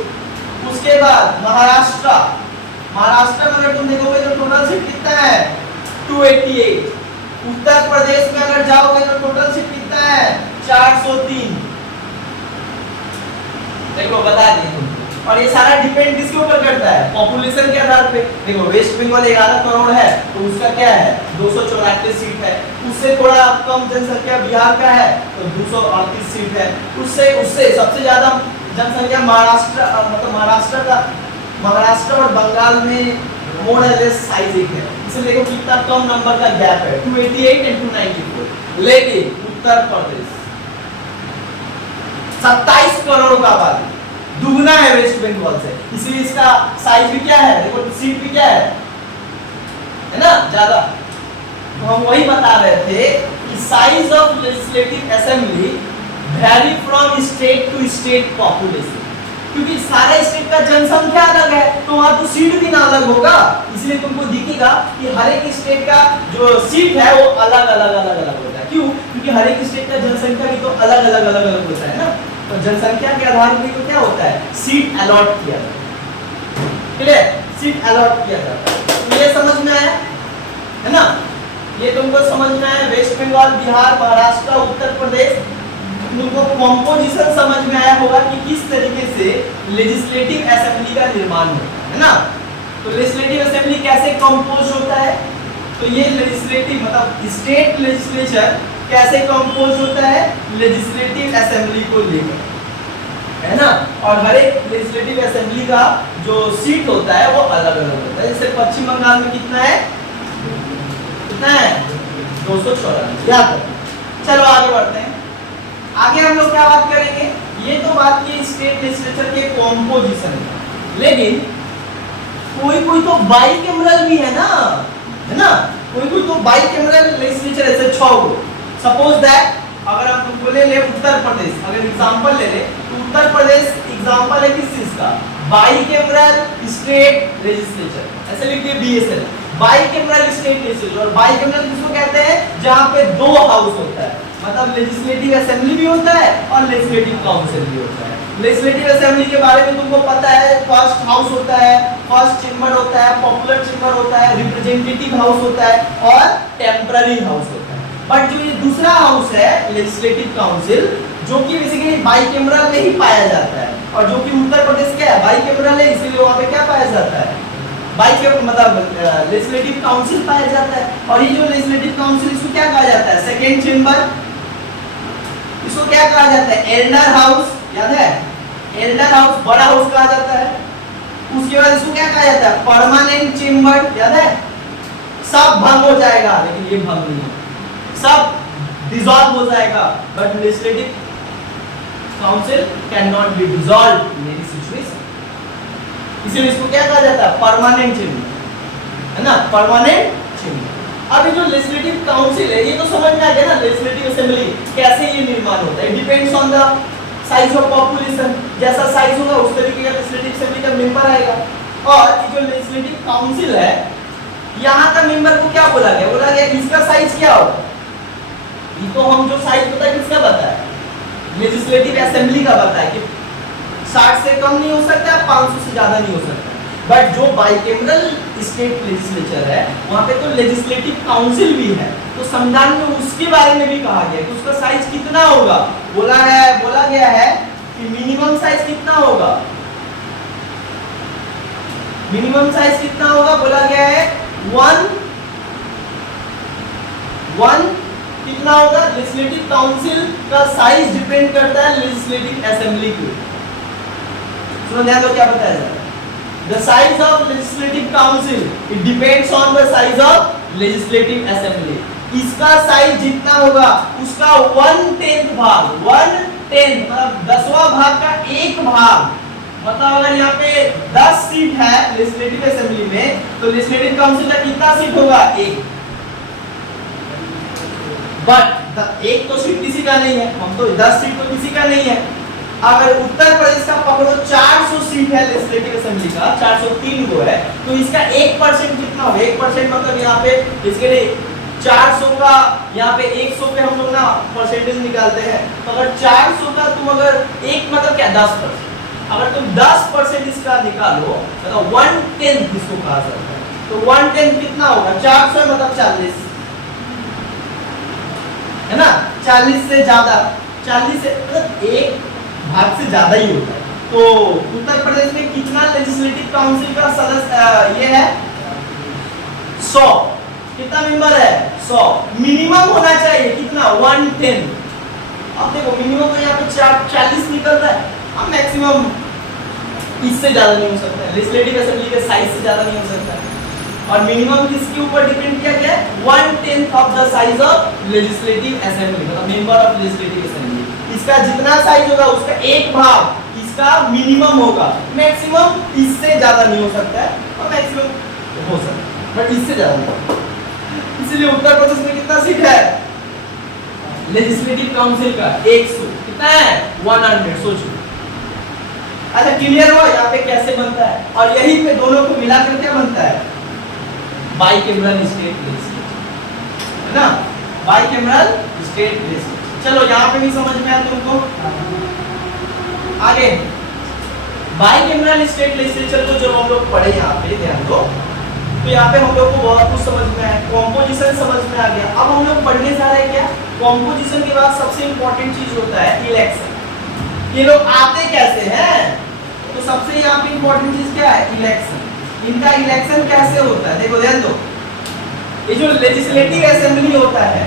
उसके बाद महाराष्ट्र, महाराष्ट्र में अगर तुम देखोगे तो टोटल सीट कितना है 288। उत्तर प्रदेश में अगर जाओगे तो टोटल सीट कितना है 403। देखो बता दें, और ये सारा डिपेंड किसके ऊपर करता है, पॉपुलेशन के आधार पे। देखो वेस्ट बंगाल 11 करोड़ है तो उसका क्या है 234 सीट है, उससे थोड़ा कम जनसंख्या बिहार का है तो 238 सीट है, उससे उससे सबसे ज्यादा जनसंख्या महाराष्ट्र, मतलब महाराष्ट्र का, महाराष्ट्र और बंगाल में मोर और लेस साइज एक है, इसलिए देखो कितना कम नंबर का गैप है 288 एंड 294। लेकिन उत्तर प्रदेश 27 करोड़ का आबादी, दुगना है वेस्ट बंगाल से, इसलिए इसका साइज भी क्या है, देखो सीट भी क्या है ना ज्यादा। तो हम वही बता रहे थे कि size of legislative assembly vary from state to state population, क्योंकि सारे स्टेट का जनसंख्या अलग है तो वहां तो सीट भी ना अलग होगा, इसलिए तुमको दिखेगा कि हर एक स्टेट का जो सीट है वो अलग अलग होता है। क्यों? क्योंकि हर एक स्टेट का जनसंख्या भी तो अलग अलग होता है ना, तो जनसंख्या के आधार पर तो क्या होता है सीट अलॉट किया जाता है, क्लियर, सीट अलॉट किया जाता है। तो ये समझ में आया है ना, ये तुमको समझ में आया। वेस्ट बंगाल, बिहार, महाराष्ट्र, उत्तर प्रदेश, तुमको कंपोजिशन समझ में आया होगा कि किस तरीके से लेजिस्लेटिव असेंबली का निर्माण होता है ना। तो लेजिस्लेटिव असेंबली कैसे कंपोज होता है, तो ये लेजिस्लेटिव मतलब स्टेट लेजिस्लेचर कैसे कंपोज होता है लेजिस्लेटिव असेंबली को लेकर, है ना। और हर एक लेजिस्लेटिव असेंबली का जो सीट होता है वो अलग अलग होता है। जैसे पश्चिम बंगाल में कितना है 294, याद रखो। चलो आगे बढ़ते हैं। आगे हम लोग क्या बात करेंगे, ये तो बात की स्टेट लेजिस्लेचर के कॉम्पोजिशन, लेकिन कोई कोई तो बाइकैमरल भी है ना, कोई कोई तो बाइकैमरल लेजिस्लेचर ऐसे 6 को। सपोज दैट अगर हम तुमको ले ले उत्तर प्रदेश, अगर एग्जांपल ले ले तो उत्तर प्रदेश एग्जांपल है किस चीज का, बाइकैमरल स्टेट लेजिस्लेचर, ऐसे लिख दिए BSL, बाइकैमरल स्टेट लेजिस्लेचर। और बाइकैमरल किसको कहते हैं, जहां पे 2 हाउस होता है, मतलब लेजिस्लेटिव असेंबली भी होता है और लेजिस्लेटिव काउंसिल भी होता है। लेजिस्लेटिव असेंबली के बारे में तुमको पता है, फर्स्ट हाउस होता है, फर्स्ट चेंबर होता है, पॉपुलर चेंबर होता है, रिप्रेजेंटेटिव हाउस होता है और टेम्पररी हाउस होता है। बट जो ये दूसरा हाउस है लेजिस्लेटिव काउंसिल, जो कि बेसिकली बाइकैमरल में ही पाया जाता है, और जो कि उत्तर प्रदेश क्या है बाइकैमरल है, इसलिए वहां पे क्या पाया जाता है बाइकैमरल, मतलब लेजिस्लेटिव काउंसिल पाया जाता है। और ये जो लेजिस्लेटिव काउंसिल इसको क्या कहा जाता है, सेकेंड चेंबर, इसको क्या कहा जाता है एल्डर हाउस, याद है एल्डर हाउस बड़ा हाउस कहा जाता है। उसके बाद इसको क्या कहा जाता है परमानेंट चेंबर, याद है। सब भंग हो जाएगा लेकिन ये भंग नहीं, सब डिसॉल्व हो जाएगा, but legislative council can not be dissolve in any situation, इसलिए इसको क्या कहा जाता है परमानेंट चेंबर, है ना, परमानेंट चेंबर। अब ये जो लेजिस्लेटिव काउंसिल है ये तो समझ में आ गया ना, लेजिस्लेटिव असेंबली कैसे ये निर्माण होता है, depends on the size of population, जैसा साइज होगा उस तरीके का लेजिस्लेटिव असेंबली का मेंबर आएगा। और ये जो लेजिस्लेटिव काउंसिल है यहाँ का मेंबर को क्या बोला गया, बोला गया इसका साइज क्या होगा, ये तो हम जो साइज पता है किसका बताया लेजिस्लेटिव असेंबली का बताया कि 60 से कम नहीं हो सकता, 500 से ज्यादा नहीं हो सकता। बट जो बाइकैमरल स्टेट लेजिस्लेचर है वहां पे तो लेजिस्लेटिव काउंसिल भी है, तो संविधान में उसके बारे में भी कहा गया कि उसका साइज कितना होगा, बोला गया है कि मिनिमम साइज कितना होगा, मिनिमम साइज कितना होगा बोला गया है 1 कितना होगा? लेजिस्लेटिव काउंसिल का साइज डिपेंड करता है लेजिस्लेटिव असेंबली के ऊपर। सुनो ध्यान दो क्या बताया जा रहा है। The size of legislative council it depends on the size of legislative assembly. इसका साइज जितना होगा उसका 1/10 भाग, 1/10 मतलब 10वां भाग का एक भाग, मतलब अगर यहाँ पे 10 सीट है लेजिस्लेटिव असेंबली में तो लेजिस्लेटिव काउंसिल का कितना सीट होगा? 1। बट एक तो सीट किसी का नहीं है, हम तो 10 सीट तो किसी का नहीं है। अगर उत्तर प्रदेश का पकड़ो 400 सीट है लेजिस्लेटिव असेंबली का, 403 गो है, तो इसका 1% कितना होगा? 1% मतलब यहाँ पे इसके लिए 400 का यहाँ पे 100 पे हम लोग ना परसेंटेज निकालते हैं, तो अगर 400 का तुम अगर एक मतलब क्या 10%, अगर तुम 10% इसका निकालो तो 1/10 इसको कहा जाता है। तो 1/10 कितना होगा? 400 मतलब 40 है ना, 40 से ज्यादा, 40 से मतलब एक भाग से ज्यादा ही होता है। तो उत्तर प्रदेश में कितना लेजिस्लेटिव काउंसिल का सदस्य ये है? 100। कितना मेंबर है? 100। मिनिमम होना चाहिए कितना? 1/10। अब देखो मिनिमम तो यहाँ पे 40 निकल रहा है, अब मैक्सिमम इससे ज्यादा नहीं हो सकता है, लेजिस्लेटिव असेंबली के साइज से ज्यादा नहीं हो सकता है। और मिनिमम किसके ऊपर डिपेंड किया गया है? 1/10 of the size of legislative assembly, मतलब मेंबर ऑफ लेजिस्लेटिव असेंबली। इसका जितना साइज होगा उसका एक भाग इसका मिनिमम होगा, मैक्सिमम इससे ज्यादा नहीं हो सकता है, और मैक्सिमम हो सकता है बट इससे ज्यादा नहीं। इसलिए उत्तर प्रदेश में कितना सीट है लेजिस्लेटिव काउंसिल का? 100। कितना है? 100। सोचो। अच्छा क्लियर हुआ यहाँ पे कैसे बनता है? और यही पे दोनों को मिलाकर क्या बनता है? बाइकैमरल स्टेट लेजिस्लेचर, है ना, बाइकैमरल स्टेट लेजिस्लेचर। चलो यहाँ पे भी समझ में आया तुमको। आगे बाइकैमरल स्टेट लेजिस्लेचर को जब हम लोग पढ़े यहाँ पे ध्यान दो, तो यहाँ पे हम लोग को बहुत कुछ समझ में आया, कॉम्पोजिशन समझ में आ गया। अब हम लोग पढ़ने जा रहे हैं क्या? कॉम्पोजिशन के बाद सबसे इंपॉर्टेंट चीज होता है इलेक्शन। ये लोग आते कैसे हैं? तो सबसे यहाँ पे इंपॉर्टेंट चीज क्या है? इलेक्शन। इनका इलेक्शन कैसे होता है? देखो ध्यान दो, ये जो लेजिस्लेटिव असेंबली होता है,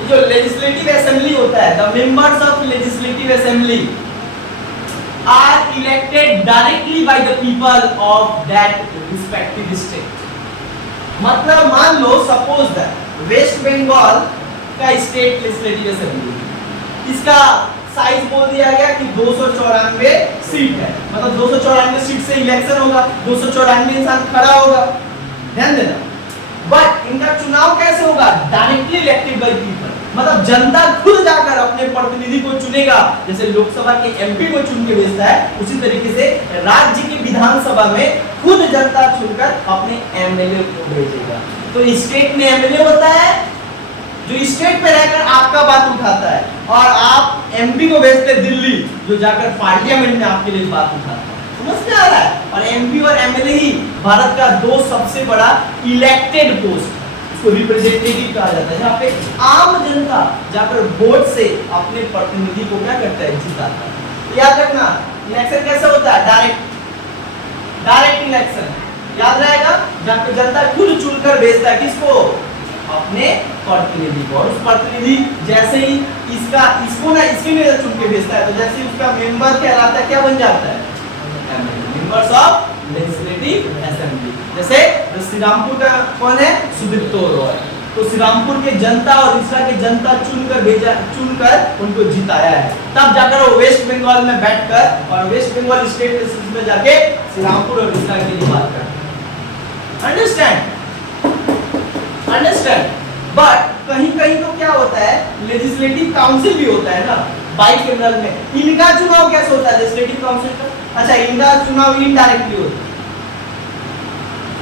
ये जो लेजिस्लेटिव असेंबली होता है, the members of legislative assembly are elected directly by the people of that respective state. मतलब मान लो सपोज दैट वेस्ट बंगाल का स्टेट लेजिस्लेटिव असेंबली, इसका साइज बोल दिया गया कि 294 सीट है, मतलब 294 सीट से इलेक्शन होगा, 294 इंसान खड़ा होगा, ध्यान देना। बट इनका चुनाव कैसे होगा? डायरेक्टली इलेक्टेड बाय पीपल, मतलब जनता खुद जाकर अपने प्रतिनिधि को चुनेगा। जैसे लोकसभा के एमपी को चुन के भेजता है, उसी तरीके से राज्य की विधानसभा में खुद जनता चुनकर अपने एमएलए को भेजेगा। तो स्टेट में एमएलए होता है जो स्टेट पे रहकर आपका बात उठाता है, और आप एमपी को भेजते दिल्ली जो जाकर पार्लियामेंट में आपके लिए बात उठाता है। समझ में आ रहा है? और एमपी और एमएलए ही भारत का दो सबसे बड़ा इलेक्टेड पोस्ट, इसको रिप्रेजेंटेटिव कहा जाता है, जहाँ पे आम जनता जाकर वोट से अपने प्रतिनिधि को क्या करता है? जिताता है। याद रखना इलेक्शन कैसे होता है? डायरेक्ट इलेक्शन, याद रहेगा, जहाँ पे जनता खुद चुनकर भेजता है किसको? अपने प्रतिनिधि को। और उस प्रतिनिधि जैसे ही इसको ना इसके लिए चुन के भेजता है, तो जैसे ही उसका मेंबर कहलाता है, क्या बन जाता है? Members of legislative assembly. जैसे श्री रामपुर का कौन है? सुदीप्तो रॉय। तो श्री रामपुर के जनता और उड़ीसा के जनता चुनकर उनको जिताया है, तब जाकर वो वेस्ट बंगाल में बैठकर और वेस्ट बंगाल स्टेट लेजिस्लेचर में जाके श्री रामपुर और उड़ीसा के लिए बात करते हैं। अंडरस्टैंड? बट कहीं कहीं तो क्या होता है? लेजिस्लेटिव काउंसिल भी होता है ना बाइकैमरल में। इनका चुनाव कैसे होता है लेजिस्लेटिव काउंसिल का? अच्छा, इनका चुनाव इनडायरेक्टली होता है,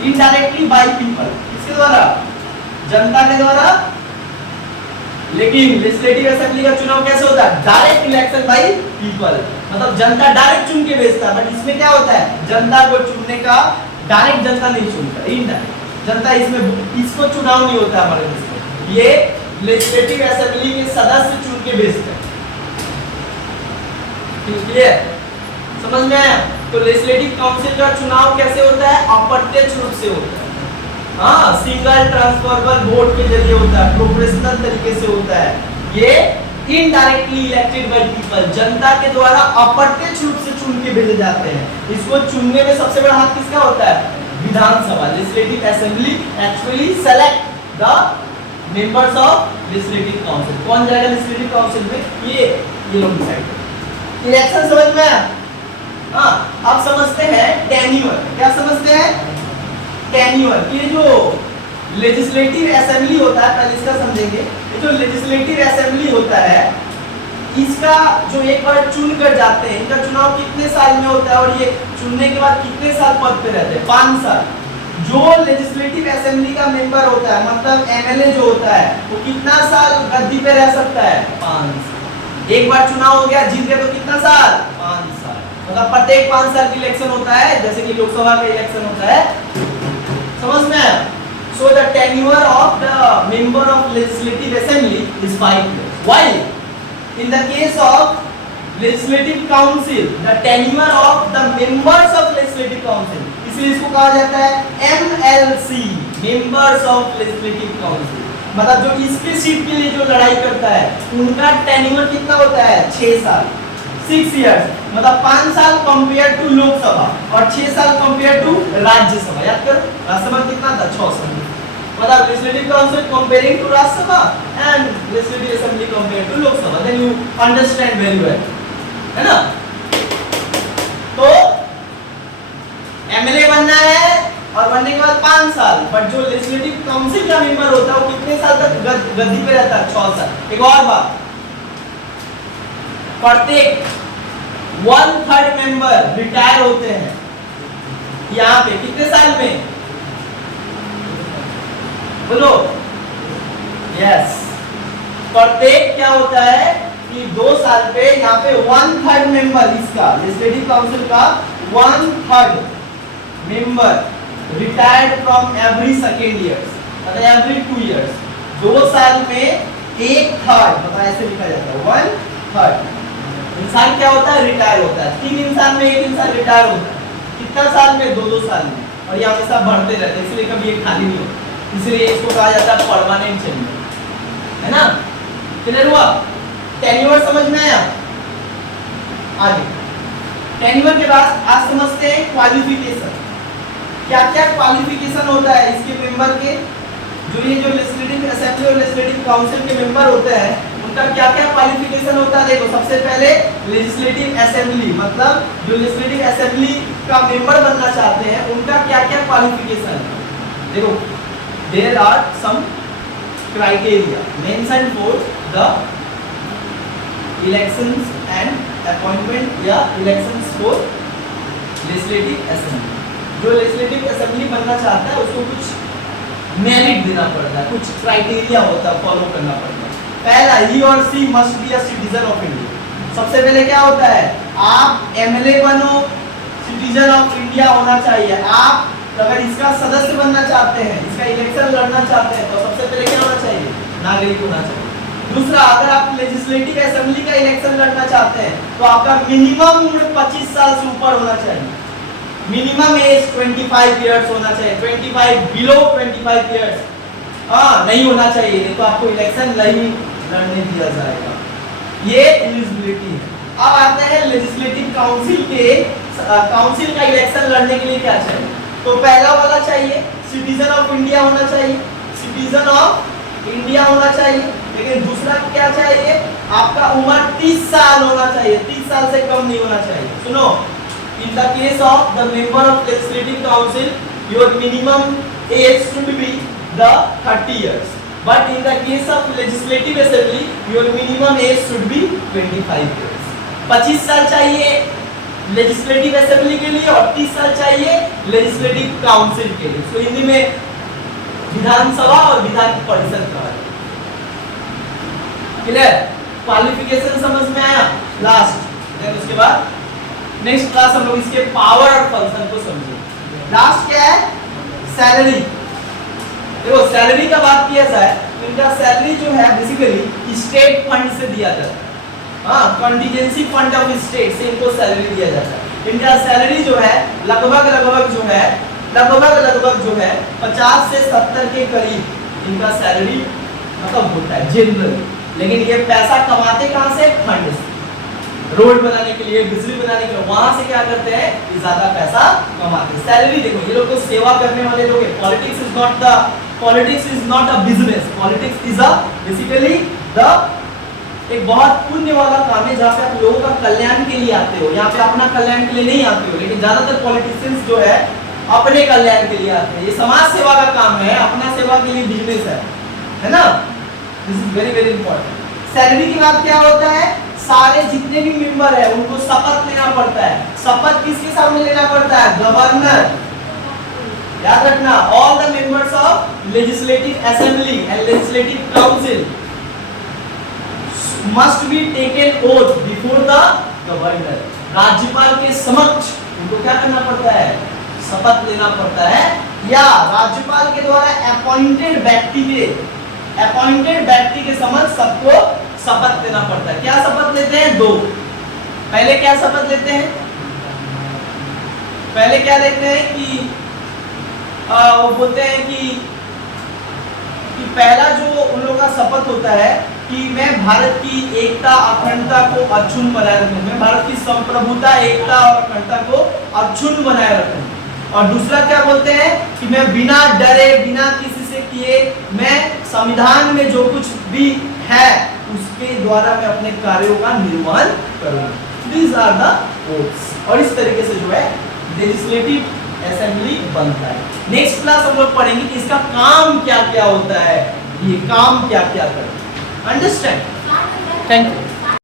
इनडायरेक्टली बाय पीपल। किसके द्वारा? जनता के द्वारा। लेकिन लेजिस्लेटिव असेंबली का चुनाव कैसे होता है? डायरेक्ट इलेक्शन बाय पीपल, मतलब जनता डायरेक्ट चुन के भेजता है। बट इसमें क्या होता है? जनता को चुनने का डायरेक्ट जनता नहीं चुनता, इनडायरेक्ट जनता, इसमें इसको चुनाव नहीं होता हमारे देश में। ये लेजिस्लेटिव असेंबली के सदस्य चुन के भेजते हैं। क्लियर? समझ में आया? तो लेजिस्लेटिव काउंसिल का चुनाव कैसे होता है? अप्रत्यक्ष रूप से होता है। हाँ, सिंगल ट्रांसफरेबल वोट के जरिए होता है, प्रोपोर्शनल तरीके से होता है। ये इनडायरेक्टली इलेक्टेड बाय पीपल, जनता के द्वारा अप्रत्यक्ष रूप से चुन के भेजे जाते हैं। इसको चुनने में सबसे बड़ा हाथ किसका होता है? Vidhan Sabha, legislative assembly actually select the members of legislative council. कौन जाएगा लेजिस्लेटिव काउंसिल में? ये लोग डिसाइड। इलेक्शन समझ में आया? हाँ, अब समझते हैं टेन्योर। क्या समझते हैं? टेन्योर। ये जो लेजिस्लेटिव असेंबली होता है, पहले इसका समझेंगे। ये जो लेजिस्लेटिव असेंबली होता है, इसका जो एक बार चुन कर जाते हैं, इनका चुनाव कितने साल में होता है और ये चुनने के बाद कितने साल पद पे रहते हैं? 5 साल। जो लेजिस्लेटिव असेंबली का मेंबर होता है, मतलब एमएलए जो होता है, वो कितना साल गद्दी पे रह सकता है? 5 साल। एक बार चुनाव हो गया, जीत गए तो कितना साल? 5 साल। मतलब प्रत्येक 5 साल की इलेक्शन होता है, जैसे कि लोकसभा का इलेक्शन होता है। समझ में आया? So the tenure of the member of legislative assembly is 5 years. While in the case of legislative council, the tenure of the members of legislative council, इसलिए इसको कहा जाता है MLC, members of legislative council। मतलब जो इसके सीट के लिए जो लड़ाई करता है, उनका टेन्योर कितना होता है? 6 साल, 6 years। मतलब 5 साल कंपेयर टू लोकसभा और 6 साल कंपेयर टू राज्यसभा। याद करो, राज्यसभा कितना था? 6 साल। मतलब legislative council comparing to Rajya Sabha and legislative assembly compare to Lok Sabha, then you understand very well, है ना? तो एमएलए बनना है और बनने के बाद 5 साल, बट जो लेजिस्लेटिव काउंसिल का मेंबर होता है वो कितने साल तक गद्दी पे रहता है? 6 साल। एक और बात, प्रत्येक 1/3 मेंबर रिटायर होते हैं। यहाँ पे कितने साल में? बोलो। यस, प्रत्येक क्या होता है कि 2 साल पे यहाँ पे 1/3 मेंबर, इसका लेजिस्लेटिव काउंसिल का 1/3 member retired from every second year, मतलब एवरी 2 years। 2 साल में 1/3, मतलब ऐसे लिखा जाता है 1/3 इंसान क्या होता है? रिटायर होता है। 3 इंसान में 1 इंसान रिटायर होता है। कितना साल में? 2-2 साल में। और ये हमेशा बढ़ते रहते हैं, इसलिए कभी ये खाली नहीं होता। इसलिए इसको कहा जाता है परमानेंट चेंबर, है ना? क्लियर हुआ? टेन्योर समझ में आया? आगे टेन्योर के बाद आज समझते हैं क्वालिफिकेशन। क्या क्या क्वालिफिकेशन होता है इसके मेंबर के? जो ये जो लेजिस्लेटिव असेंबली और लेजिस्लेटिव काउंसिल के मेंबर होते हैं, उनका क्या क्या क्वालिफिकेशन होता है? देखो, सबसे पहले लेजिस्लेटिव असेंबली, मतलब जो लेजिस्लेटिव असेंबली का मेंबर बनना चाहते हैं, उनका क्या क्या क्वालिफिकेशन है? देखो, there are some criteria mentioned for the elections and appointment या elections for legislative assembly। जो legislative assembly बनना चाहता है उसको कुछ मेरिट देना पड़ता है, कुछ क्राइटेरिया होता है, फॉलो करना पड़ता है। पहला, he or she must be a citizen of India। सबसे पहले क्या होता है? आप एमएलए बनो, सिटीजन ऑफ इंडिया होना चाहिए। आप अगर इसका सदस्य बनना चाहते हैं, इसका इलेक्शन लड़ना चाहते हैं, तो सबसे पहले क्या होना चाहिए? नागरिक होना चाहिए। दूसरा, अगर आप लेजिस्लेटिव असेंबली का इलेक्शन लड़ना चाहते हैं, तो आपका मिनिमम उम्र 25 साल से ऊपर होना चाहिए। मिनिमम एज 25 इयर्स होना चाहिए। 25 बिलो 25 इयर्स नहीं होना चाहिए, नहीं तो आपको इलेक्शन नहीं लड़ने दिया जाएगा। ये एलिजिबिलिटी है। अब आते हैं लेजिस्लेटिव काउंसिल का इलेक्शन लड़ने के लिए क्या चाहिए? तो पहला वाला चाहिए सिटीजन ऑफ इंडिया होना चाहिए, सिटीजन ऑफ इंडिया होना चाहिए। लेकिन दूसरा क्या चाहिए? आपका उम्र 30 साल होना चाहिए, 30 साल से कम नहीं होना चाहिए। सुनो, in the case of the member of legislative council, your minimum age should be the 30 years, but in the case of legislative assembly, your minimum age should be 25 years। 25 साल चाहिए लेजिस्लेटिव असेंबली के लिए और 30 साल चाहिए लेजिस्लेटिव काउंसिल के लिए। तो हिंदी में विधानसभा और विधान परिषद का है। क्लियर? क्वालिफिकेशन समझ में आया? लास्ट, देन उसके बाद नेक्स्ट क्लास हम लोग इसके पावर और फंक्शन को समझेंगे। लास्ट क्या है? सैलरी। देखो, सैलरी का बात किया जाए तो इनका सैलरी जो है बेसिकली स्टेट फंड से दिया जाता है। कंटीजेंसी फंड ऑफ स्टेट से इनको सैलरी दिया जाता है। इनका सैलरी जो है लगभग जो है लगभग जो है 50 से 70 के करीब इनका सैलरी मतलब होता है जनरल। लेकिन ये पैसा कमाते कहाँ से? फंड से, रोड बनाने के लिए, बिजली बनाने के लिए, वहां से क्या करते हैं कि ज्यादा पैसा कमाते हैं। सैलरी देखो, ये लोग तो सेवा करने वाले लोग हैं। Politics is not a business, politics is a basically the एक बहुत पुण्य वाला काम है जहाँ पे आप लोगों का कल्याण के लिए आते हो। यहाँ पे अपना कल्याण के लिए नहीं आते हो, लेकिन ज्यादातर पॉलिटिशियंस जो है अपने कल्याण के लिए आते हैं। ये समाज सेवा का काम है, अपना सेवा के लिए बिजनेस है ना। This is very very important. Salary की बात क्या होता है? सारे जितने भी मेंबर है उनको शपथ लेना पड़ता है। शपथ किसके सामने लेना पड़ता है? गवर्नर। याद रखना, all the members of legislative assembly and legislative council must be taken oath before the governor. राज्यपाल के समक्ष उनको क्या करना पड़ता है? शपथ लेना पड़ता है, या राज्यपाल के द्वारा अपॉइंटेड व्यक्ति के समक्ष सबको शपथ लेना पड़ता है। क्या शपथ लेते हैं? दो। पहले क्या शपथ लेते हैं? पहले क्या लेते हैं कि वो बोलते हैं कि पहला जो उन लोगों का शपथ होता है कि मैं भारत की एकता अखंडता को अक्षुण्ण बनाए रखूं, मैं भारत की संप्रभुता, एकता और अखंडता को अक्षुण्ण बनाए रखूं। और दूसरा क्या बोलते हैं कि मैं बिना डरे, बिना किसी से किए, मैं संविधान में जो कुछ भी है उसके द्वारा मैं अपने कार्यों का निर्वहन करूंगा। These are the oaths। और इस तरीके से जो है लेजिस्लेटिव असेंबली बनता है। नेक्स्ट क्लास हम लोग पढ़ेंगे कि इसका काम क्या क्या होता है, ये काम क्या क्या करता है। अंडरस्टैंड? Thank you.